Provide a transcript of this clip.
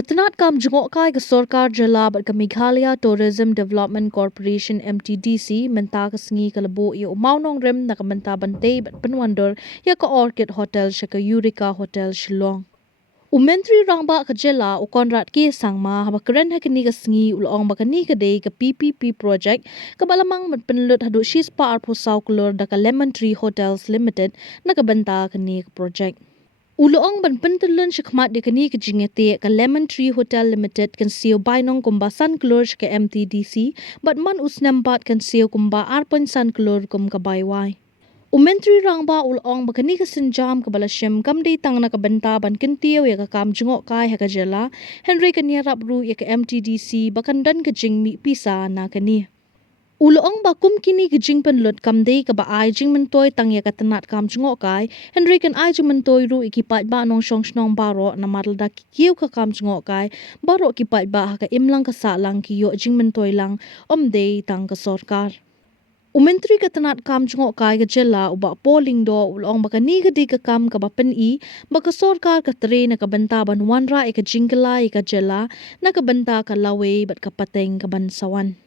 Tnad Jngoh kai ka Sarkar Jala bat ka Meghalaya Tourism Development Corporation MTDC menta ka sngi ka labo i umawnong rem na ka menta bantay bat panwandor ya ka Orchid Hotel siya ka Eureka Hotel Shillong. Umentri rangba ka Jala o Conrad ki sangma habakren hakini ka sngi ulong bakani ka day ka PPP project ka balamang matpenlut hadu shispa arpo kulor da ka Lemon Tree Hotels Limited na ka benta kani ka project. Uloong ban pentelun shikmat di kani ke jingete ka Lemon Tree Hotel Limited kan siyo bainong kumba san klor ke MTDC bat man usnambat kan siyo kumba arpon san klor kum ka bayway. Umentri rangba uloong bakani ka sinjam ka balashim kam day tang na kabenta ban kintiyo ya ka Jngoh kai ha ka Jala Henry kanya rapru ya ka MTDC bakandan ka jingmi pisa na kani. Uloong ba kum kini gijing penlut kam dei ka ba ai jing mentoy tang ya ka Tnad Jngoh kai Henry kan ai jing mentoy ru ikipat ba nong shong snong baro na madalda kikiu ka Jngoh kai baro kipat ba ha ka imlang ka sa lang kiyo jing mentoy lang dei tang ka Sarkar. Umentri ka Tnad Jngoh kai ka Jala uba polling do uloong baka ni gadi ka kam ka ba pen-i baka Sarkar ka tre na ka benta ban wanra ka jingkala ka Jala na ka benta ka lawe bat ka pateng ka bansawan.